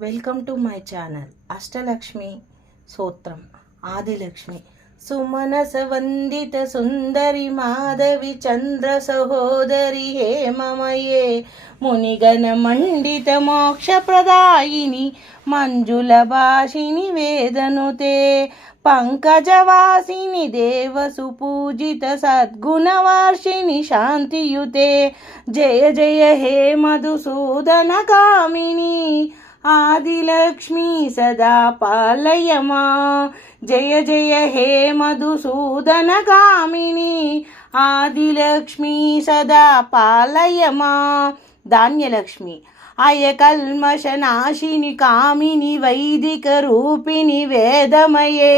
Welcome to my channel Ashtalakshmi సూత్రం ఆదిలక్ష్మి సుమనస వందిత సుందరి మాధవి చంద్ర సహోదరి హేమమయే మునిగణ మండిత మోక్ష ప్రదాయిని మంజుల భాషిని వేదనుతే పంకజవాసిని దేవ సుపూజిత సద్గుణవార్షిణి శాంతియుతే జయ జయ హే మధుసూదన కామిని ఆదిలక్ష్మి సదా పాలయమా జయ జయ హే మధుసూదన కామిని ఆదిలక్ష్మి సదా పాలయమా ధాన్యలక్ష్మి అయకల్మషనాశిని కామిని వైదిక రూపిణి వేదమయే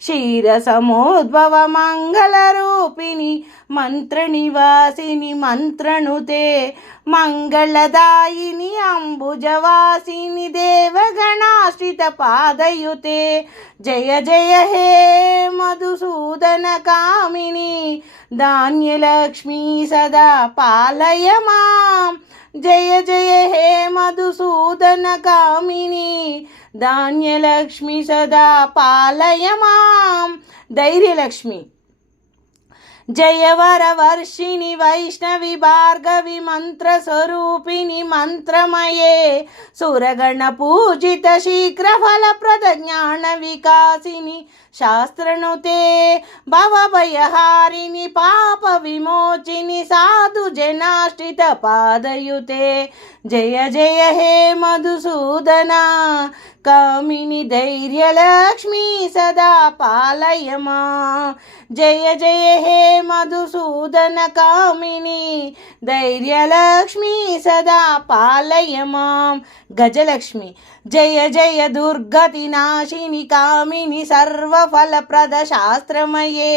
క్షీరసమోద్భవ మంగళ రూపిణి మంత్ర నివాసిని మంత్రనుతే మంగళదాయిని అంబుజవాసిని దేవగణాశ్రిత పాదయుతే జయ జయ హే మధుసూదన కామిని ధాన్యలక్ష్మి సదా పాలయమా జయ జయ హే మధుసూదన కామిని ధాన్యలక్ష్మి సదా పాలయమాం ధైర్యలక్ష్మి జయవర వర్షిణి వైష్ణవి భార్గవి మంత్ర స్వరూపిణి మంత్రమయే సురగణ పూజిత శీఘ్ర ఫలప్రద జ్ఞాన వికాసిని శాస్త్రనుతే భవభయహారిణి పాప విమోచిని సాధు జనాశ్రిత పాదయుతే జయ జయ హే మధుసూదన కామిని ధైర్యలక్ష్మి సదా పాలయమా జయ జయ హే మధుసూదన కామిని ధైర్యలక్ష్మి సదా పాలయమాం గజలక్ష్మి జయ జయ దుర్గతి నాశిని కామిని సర్వఫలప్రద శాస్త్రమయే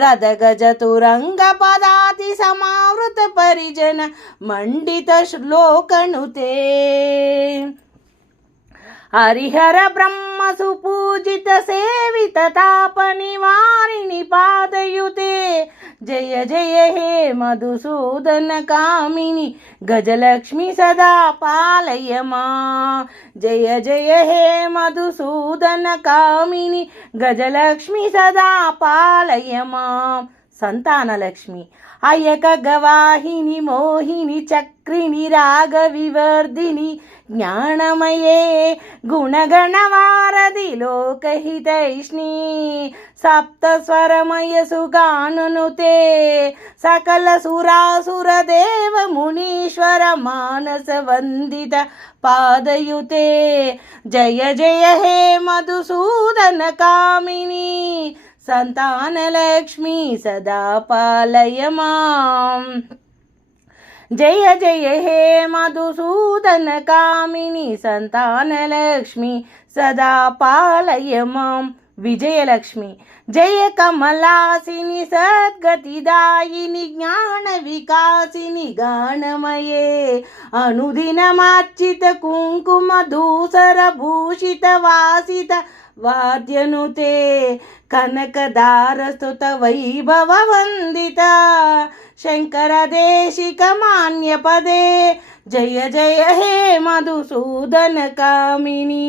రథ గజ తురంగ పదాతి సమావృత పరిజన మండిత శ్లోకనుతే హరిహర బ్రహ్మ సుపూజిత సేవిత తాప నివారిణి పాదయుతే జయ జయ హే మధుసూదన కామిని గజలక్ష్మి సదా పాలయమా జయ జయ హే మధుసూదన కామిని గజలక్ష్మి సదా పాలయమా సంతానలక్ష్మి అయక గవాహిని మోహిని చక్రిని రాగ వివర్ధిని జ్ఞానమయే గుణగణవారధి లోకహితైష్ణి సప్తస్వరమయ సుగానునుతే సకల సురాసుర దేవ మునీశ్వర మానస వందిత పాదయుతే జయ జయ హే మధుసూదన కామిని సంతానలక్ష్మి సదా పాలయమాం జయ జయ హే మధుసూదన కామిని సంతానలక్ష్మి సదా పాలయమాం విజయలక్ష్మి జయ కమలాసిని సద్గతిదాయిని జ్ఞాన వికాసిని గానమయే అనుదినమార్చిత కుంకుమ దూసర భూషిత వాసిత వాద్యనుతే కనకదారస్తుత వైభవ వందిత శంకర దేశిక మాన్య పదే జయ జయ హే మధుసూదన కామిని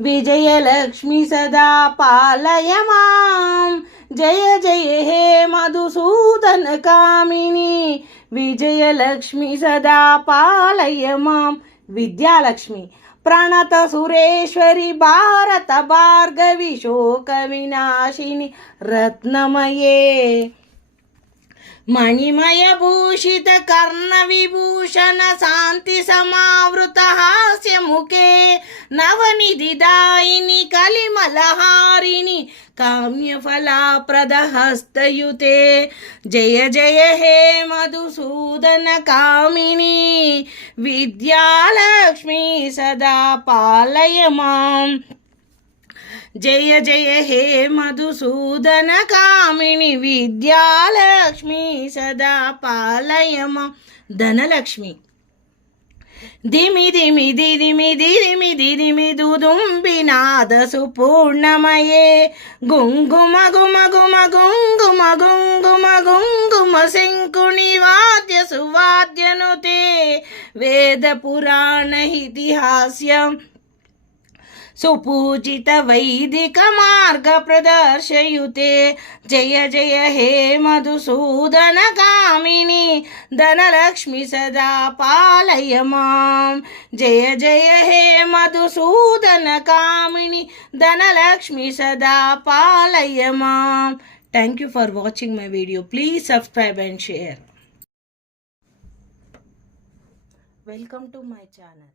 విజయలక్ష్మి సదా పాలయమాం జయ జయ హే మధుసూదన కామిని విజయలక్ష్మి సదా పాలయమాం విద్యాలక్ష్మి ప్రణత సురేశ్వరి భారత భార్గవి శోక వినాశిని రత్నమయే మణిమయ భూషిత కర్ణ విభూషణ శాంతి సమావృత హాస్యముఖే నవనిధిదాయిని కలిమలహారిణి కామ్యఫలాప్రద హస్తయుతే జయ జయ హే మధుసూదన కామిని విద్యాలక్ష్మి సదా పాలయమాం జయ జయ హే మధుసూదన కామిని విద్యాలక్ష్మి సదా పాలయమా ధనలక్ష్మి ధిమి ధిమి ధిమి ధిమి ధిమి దుదుంబినాద సుపూర్ణమయే గుంగుమ గుమ గుమ గుంగుమ గుంగుమ గుంగుమ శంకుని వాద్య సువాద్యనుతే వేద పురాణ ఇతిహాస్యం సుపూజిత వైదిక మార్గ ప్రదర్శయుతే జయ జయ హే మధుసూదన కామిని ధనలక్ష్మి సదా పాలయ మాం జయ జయ హే మధుసూదన కామిని ధనలక్ష్మి సదా పాలయ మాం. Thank you for watching my video. Please subscribe and share. Welcome to my channel.